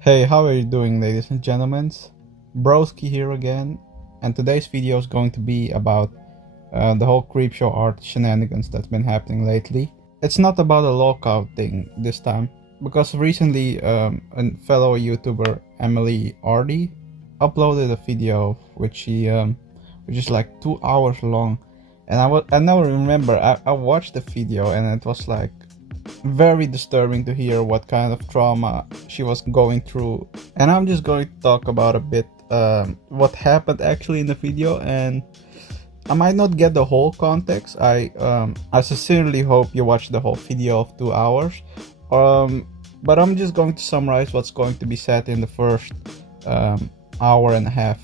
Hey, how are you doing, ladies and gentlemen? Broski here again, and today's video is going to be about the whole Creepshow Art shenanigans that's been happening lately. It's not about a lolcow thing this time, because recently a fellow YouTuber, Emily Ardy, uploaded a video which is like 2 hours long, and I now remember I watched the video and it was like very disturbing to hear what kind of trauma she was going through, and I'm just going to talk about a bit what happened actually in the video, and I might not get the whole context. I sincerely hope you watch the whole video of 2 hours, but I'm just going to summarize what's going to be said in the first hour and a half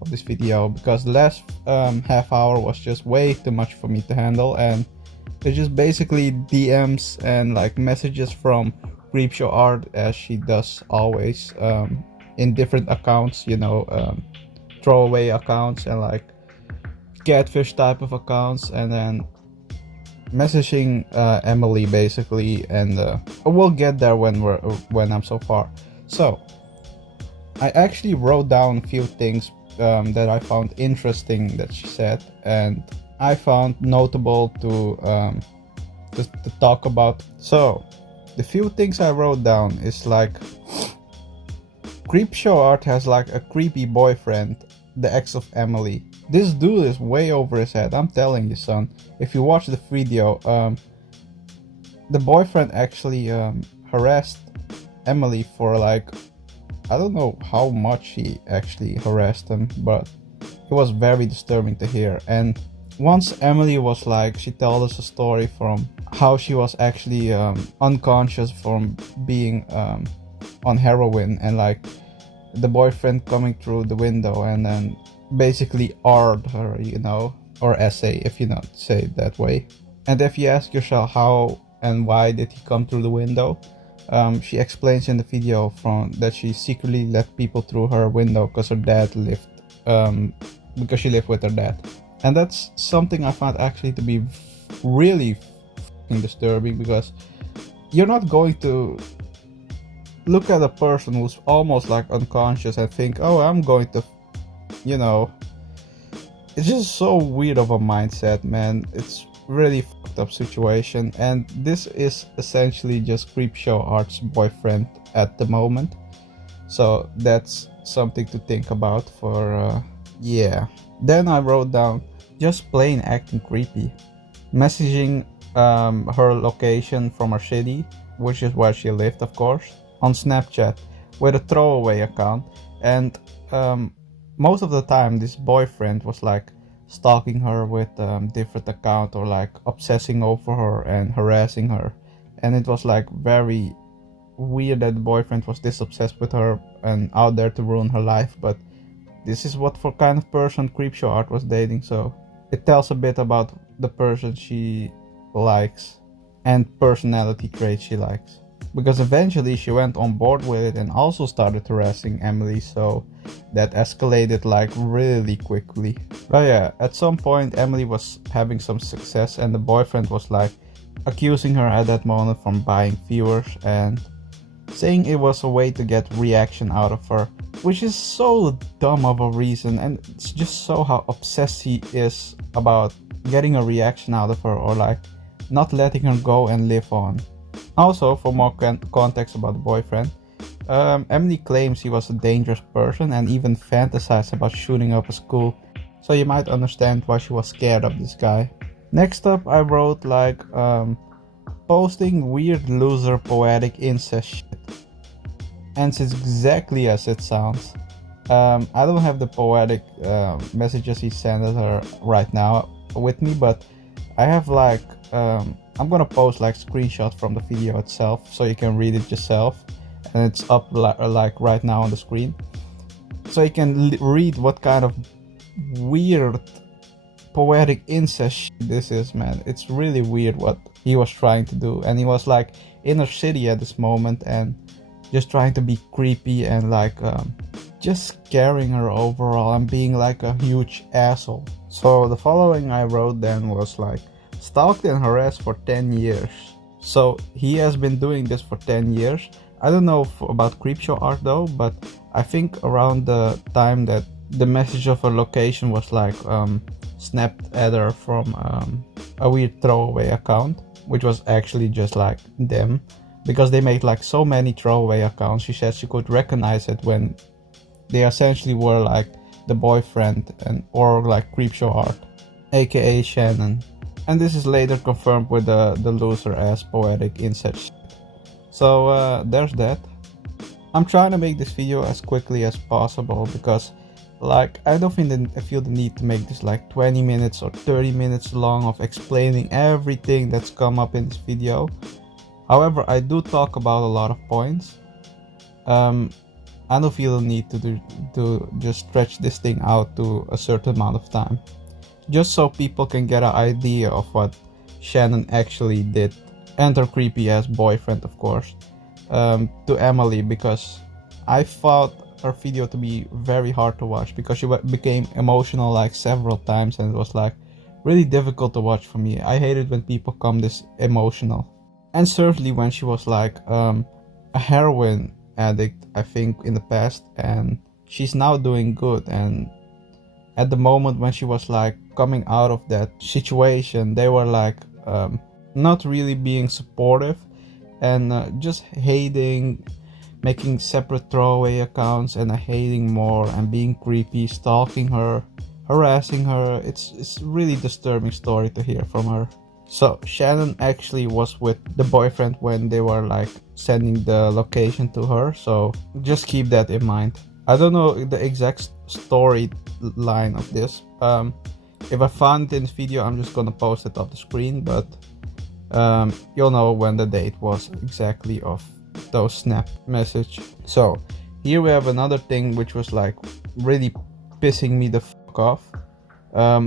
of this video, because the last half hour was just way too much for me to handle, and it's just basically DMs and like messages from Creepshow Art, as she does always, in different accounts, throwaway accounts and like catfish type of accounts, and then messaging Emily basically, and we'll get there when I'm so far. So I actually wrote down a few things that I found interesting that she said, and I found notable to talk about. So the few things I wrote down is like, Creepshow Art has like a creepy boyfriend, the ex of Emily. This dude is way over his head, I'm telling you, son. If you watch the video, the boyfriend actually harassed Emily for like, I don't know how much he actually harassed him, but it was very disturbing to hear. And once Emily was like, she told us a story from how she was actually unconscious from being on heroin, and like the boyfriend coming through the window and then basically arred her, or essay, if you not say it that way. And if you ask yourself how and why did he come through the window, she explains in the video from that she secretly let people through her window because her dad lived, because she lived with her dad. And that's something I found actually to be really disturbing, because you're not going to look at a person who's almost like unconscious and think, oh, I'm going to, it's just so weird of a mindset, man. It's really fucked up situation, and this is essentially just Creepshow Art's boyfriend at the moment. So that's something to think about for yeah. Then I wrote down, just plain acting creepy, messaging her location from her city, which is where she lived, of course, on Snapchat with a throwaway account. And most of the time this boyfriend was like stalking her with different account, or like obsessing over her and harassing her. And it was like very weird that the boyfriend was this obsessed with her and out there to ruin her life, but this is what for kind of person Creepshow Art was dating, so it tells a bit about the person she likes and personality traits she likes. Because eventually she went on board with it and also started harassing Emily, so that escalated like really quickly. But yeah, at some point Emily was having some success, and the boyfriend was like accusing her at that moment from buying viewers and saying it was a way to get reaction out of her, which is so dumb of a reason, and it's just so how obsessed he is about getting a reaction out of her, or like not letting her go and live on. Also, for more context about the boyfriend, Emily claims he was a dangerous person and even fantasized about shooting up a school, so you might understand why she was scared of this guy. Next up, I wrote like, posting weird loser poetic incest shit. And it's exactly as it sounds. I don't have the poetic messages he sent her right now with me, but I have like, I'm gonna post like screenshots from the video itself so you can read it yourself, and it's up like right now on the screen, so you can read what kind of weird poetic incest shit this is, man. It's really weird what he was trying to do, and he was like in a city at this moment and just trying to be creepy and like just scaring her overall and being like a huge asshole. So the following I wrote then was like, stalked and harassed for 10 years. So he has been doing this for 10 years, I don't know about Creepshow Art though, but I think around the time that the message of her location was like snapped at her from a weird throwaway account, which was actually just like them, because they made like so many throwaway accounts. She said she could recognize it when they essentially were like the boyfriend and or like Creepshow Art, aka Shannon. And this is later confirmed with the loser ass poetic incest. So there's that. I'm trying to make this video as quickly as possible because like I don't think that I feel the need to make this like 20 minutes or 30 minutes long of explaining everything that's come up in this video. However, I do talk about a lot of points. I don't feel the need to just stretch this thing out to a certain amount of time, just so people can get an idea of what Shannon actually did, and her creepy ass boyfriend, of course, to Emily, because I found her video to be very hard to watch because she became emotional like several times, and it was like really difficult to watch for me. I hated when people come this emotional, and certainly when she was like a heroin addict, I think, in the past, and she's now doing good. And at the moment when she was like coming out of that situation, they were like not really being supportive and just hating, making separate throwaway accounts and hating more and being creepy, stalking her, harassing her. It's really disturbing story to hear from her. So Shannon actually was with the boyfriend when they were like sending the location to her, so just keep that in mind. I don't know the exact storyline of this. If I found it in this video, I'm just gonna post it off the screen, but you'll know when the date was exactly of those snap message. So here we have another thing which was like really pissing me the fuck off.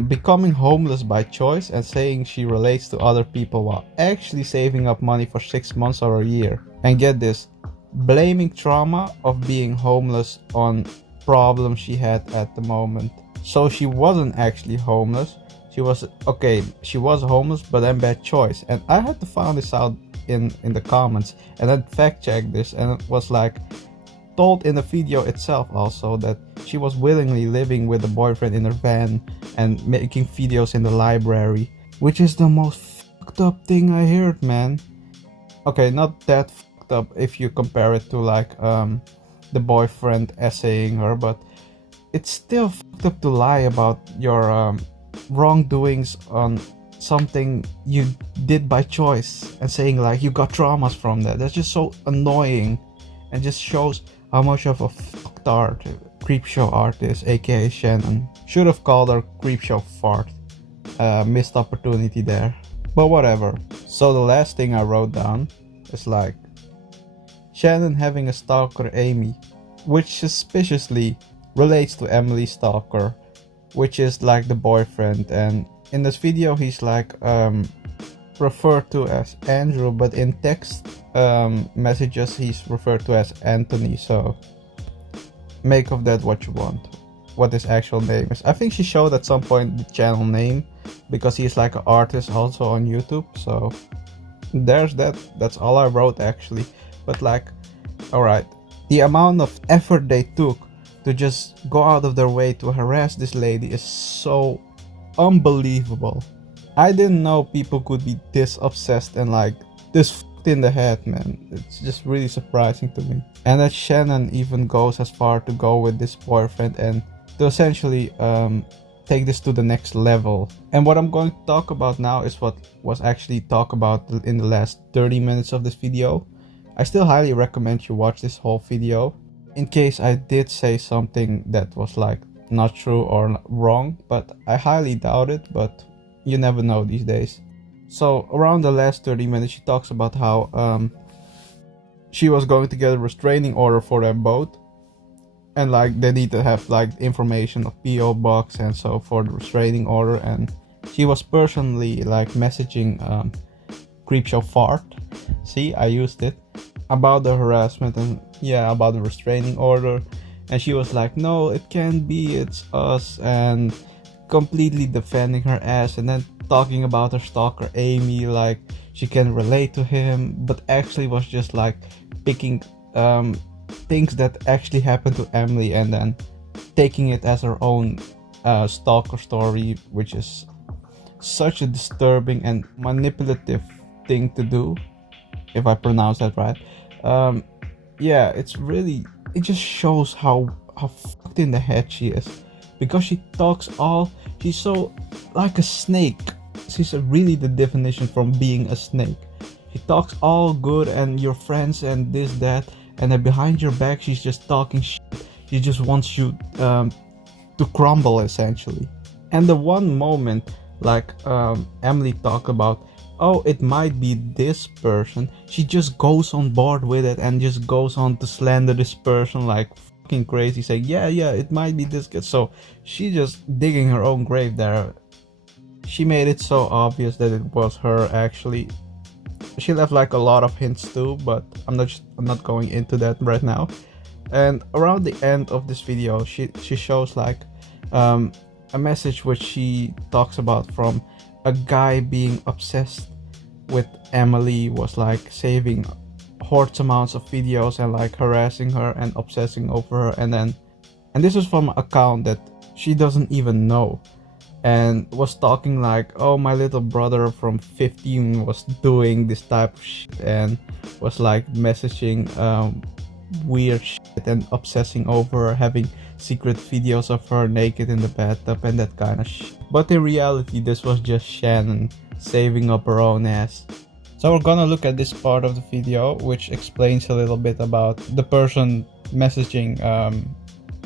Becoming homeless by choice and saying she relates to other people while actually saving up money for 6 months or a year. And get this, blaming trauma of being homeless on problems she had at the moment. So she wasn't actually homeless. She was homeless, but then bad choice. And I had to find this out in the comments and then fact check this, and it was like told in the video itself also that she was willingly living with a boyfriend in her van and making videos in the library, which is the most fucked up thing I heard, man. Okay, not that fucked up if you compare it to like the boyfriend essaying her, but it's still fucked up to lie about your wrongdoings on something you did by choice and saying like you got traumas from that. That's just so annoying and just shows how much of a fucked art Creepshow Art is, aka Shannon. Should have called her Creepshow Fart. Missed opportunity there. But whatever. So the last thing I wrote down is like Shannon having a stalker Amy, which suspiciously relates to Emily's stalker, which is like the boyfriend. And in this video he's like referred to as Andrew, but in text messages he's referred to as Anthony. So make of that what you want, what his actual name is. I think she showed at some point the channel name because he's like an artist also on YouTube. So there's that. That's all I wrote actually. But like, alright, the amount of effort they took to just go out of their way to harass this lady is so unbelievable. I didn't know people could be this obsessed and like this fucked in the head, man. It's just really surprising to me. And that Shannon even goes as far to go with this boyfriend and to essentially take this to the next level. And what I'm going to talk about now is what was actually talked about in the last 30 minutes of this video. I still highly recommend you watch this whole video in case I did say something that was like not true or wrong, but I highly doubt it, but you never know these days. So around the last 30 minutes she talks about how she was going to get a restraining order for them both, and like they need to have like information of PO box and so for the restraining order. And she was personally like messaging Creepshow Fart, see, I used it, about the harassment and yeah, about the restraining order. And she was like, no, it can't be, it's us, and completely defending her ass, and then talking about her stalker Amy like she can relate to him, but actually was just like picking things that actually happened to Emily and then taking it as her own stalker story, which is such a disturbing and manipulative thing to do, if I pronounce that right. Yeah, it's really, it just shows how fucked in the head she is, because she's so like a snake. She's really the definition from being a snake. She talks all good and your friends and this that, and then behind your back she's just talking shit. She just wants you to crumble essentially. And the one moment, like Emily talked about, oh, it might be this person, she just goes on board with it and just goes on to slander this person like fucking crazy, saying yeah, it might be this guy. So she just digging her own grave there. She made it so obvious that it was her actually. She left like a lot of hints too, but I'm not going into that right now. And around the end of this video, she shows like a message which she talks about from a guy being obsessed with Emily, was like saving hordes amounts of videos and like harassing her and obsessing over her, and this is from an account that she doesn't even know, and was talking like, oh, my little brother from 15 was doing this type of shit, and was like messaging weird shit and obsessing over her, having secret videos of her naked in the bathtub and that kind of shit. But in reality, this was just Shannon saving up her own ass. So we're gonna look at this part of the video, which explains a little bit about the person messaging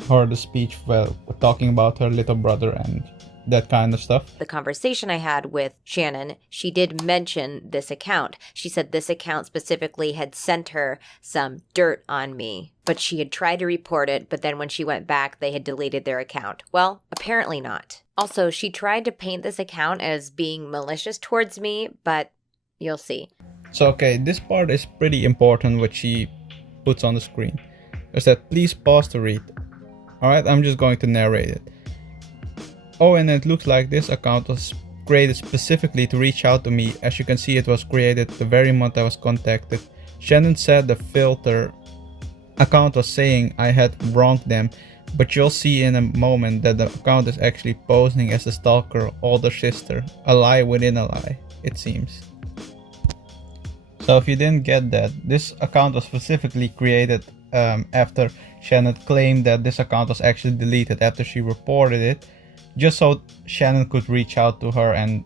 her the speech, well, talking about her little brother and that kind of stuff. The conversation I had with Shannon, she did mention this account. She said this account specifically had sent her some dirt on me, but she had tried to report it, but then when she went back, they had deleted their account. Well, apparently not. Also, she tried to paint this account as being malicious towards me, but you'll see. So, okay, this part is pretty important, what she puts on the screen. Is that please pause to read. Alright, I'm just going to narrate it. Oh, and it looks like this account was created specifically to reach out to me. As you can see, it was created the very month I was contacted. Shannon said the filter account was saying I had wronged them, but you'll see in a moment that the account is actually posing as the stalker older sister. A lie within a lie, it seems. So if you didn't get that, this account was specifically created after Shannon claimed that this account was actually deleted after she reported it, just so Shannon could reach out to her and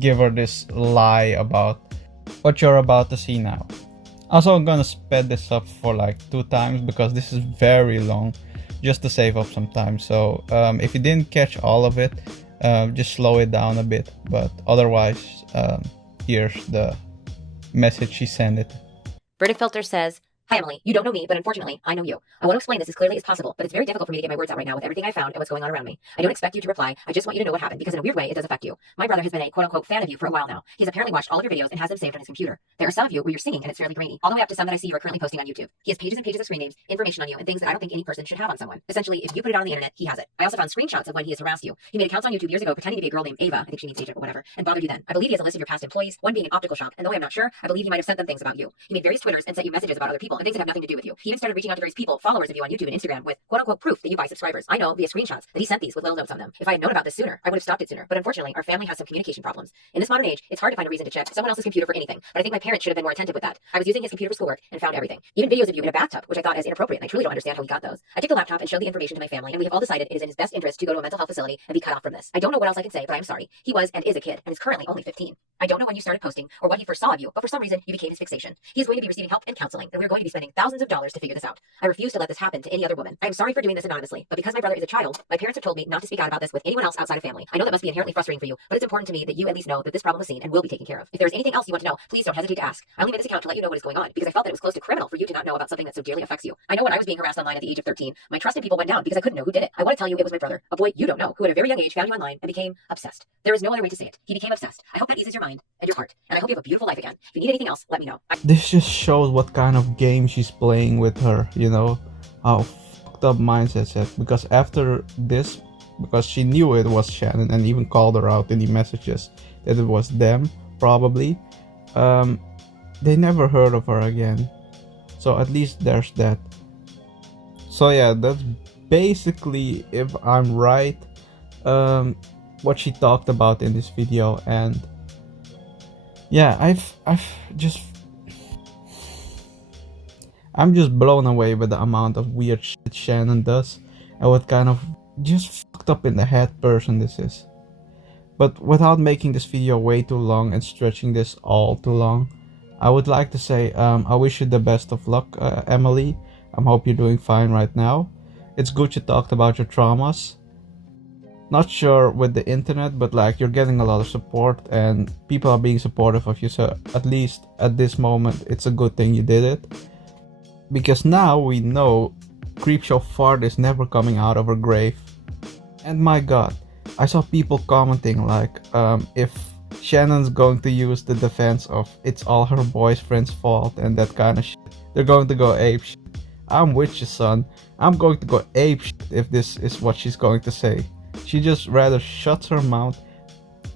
give her this lie about what you're about to see now. Also, I'm gonna sped this up for like 2 times because this is very long, just to save up some time. So if you didn't catch all of it, just slow it down a bit, but otherwise here's the message she sent it. Brita Filter says, "Hi Emily, you don't know me, but unfortunately, I know you. I want to explain this as clearly as possible, but it's very difficult for me to get my words out right now with everything I found and what's going on around me. I don't expect you to reply. I just want you to know what happened, because in a weird way, it does affect you. My brother has been a quote-unquote fan of you for a while now. He's apparently watched all of your videos and has them saved on his computer. There are some of you where you're singing and it's fairly grainy, all the way up to some that I see you are currently posting on YouTube. He has pages and pages of screen names, information on you, and things that I don't think any person should have on someone. Essentially, if you put it on the internet, he has it. I also found screenshots of when he has harassed you. He made accounts on YouTube years ago pretending to be a girl named Ava, I think she means agent or whatever, and bothered you then. I believe he has a list of your past employees, one being an optical shop, and though I'm not sure, I believe he might have sent them things about you. He made various Twitters and sent you messages about other people and things that have nothing to do with you. He even started reaching out to various people, followers of you on YouTube and Instagram, with quote-unquote proof that you buy subscribers. I know via screenshots that he sent these with little notes on them. If I had known about this sooner, I would have stopped it sooner. But unfortunately, our family has some communication problems. In this modern age, it's hard to find a reason to check someone else's computer for anything. But I think my parents should have been more attentive with that. I was using his computer for schoolwork and found everything. Even videos of you in a bathtub, which I thought as inappropriate, and I truly don't understand how he got those. I took the laptop and showed the information to my family, and we have all decided it is in his best interest to go to a mental health facility and be cut off from this. I don't know what else I can say, but I'm sorry. He was and is a kid, and is currently only 15. I don't know when you started posting or what he first saw of you, but for some reason, you became his fixation. He is going to be receiving help and counseling, and we're going to be spending thousands of dollars to figure this out. I refuse to let this happen to any other woman. I am sorry for doing this anonymously, but because my brother is a child, my parents have told me not to speak out about this with anyone else outside of family. I know that must be inherently frustrating for you, but it's important to me that you at least know that this problem is seen and will be taken care of. If there is anything else you want to know, please don't hesitate to ask. I only made this account to let you know what is going on, because I felt that it was close to criminal for you to not know about something that so dearly affects you. I know when I was being harassed online at the age of 13, my trust in people went down because I couldn't know who did it. I want to tell you it was my brother, a boy you don't know, who at a very young age found you online and became obsessed. There is no other way to say it. He became obsessed. I hope that eases your mind and your heart, and I hope you have a beautiful life again. If you need anything else, let me know. This just shows what kind of game she's playing with her, you know, how fucked up mindset set. Because after this, because she knew it was Shannon and even called her out in the messages that it was them, probably, they never heard of her again. So at least there's that. So yeah, that's basically, if I'm right, what she talked about in this video. And yeah, I'm just blown away by the amount of weird shit Shannon does, and what kind of just fucked up in the head person this is. But without making this video way too long and stretching this all too long, I would like to say I wish you the best of luck, Emily. I hope you're doing fine right now. It's good you talked about your traumas. Not sure with the internet, but like you're getting a lot of support and people are being supportive of you, so at least at this moment it's a good thing you did it. Because now we know Creepshow Fart is never coming out of her grave. And my god, I saw people commenting like, if Shannon's going to use the defense of it's all her boyfriend's fault and that kind of shit, they're going to go ape shit. I'm with you, son. I'm going to go ape shit if this is what she's going to say. She just rather shuts her mouth,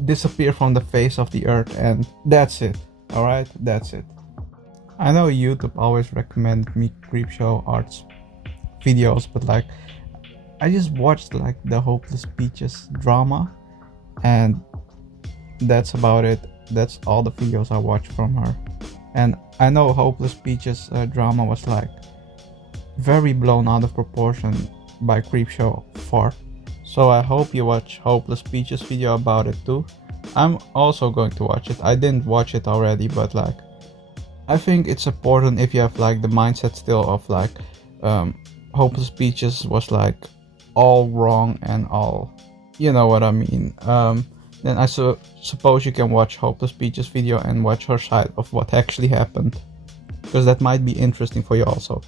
disappear from the face of the earth, and that's it. Alright, that's it. I know YouTube always recommended me Creepshow Art's videos, but like, I just watched like the Hopeless Peaches drama, and that's about it. That's all the videos I watched from her. And I know Hopeless Peaches drama was like very blown out of proportion by Creepshow Fart. So I hope you watch Hopeless Peaches video about it too. I'm also going to watch it. I didn't watch it already, but like, I think it's important if you have like the mindset still of like, Hopeless Peaches was like all wrong and all, you know what I mean. Then I suppose you can watch Hopeless Peaches video and watch her side of what actually happened, because that might be interesting for you also.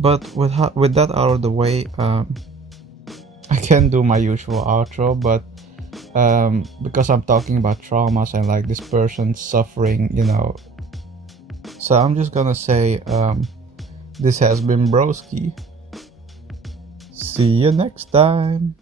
But with that out of the way, I can do my usual outro, but because I'm talking about traumas and like this person suffering, you know. So I'm just gonna say, this has been Broski. See you next time.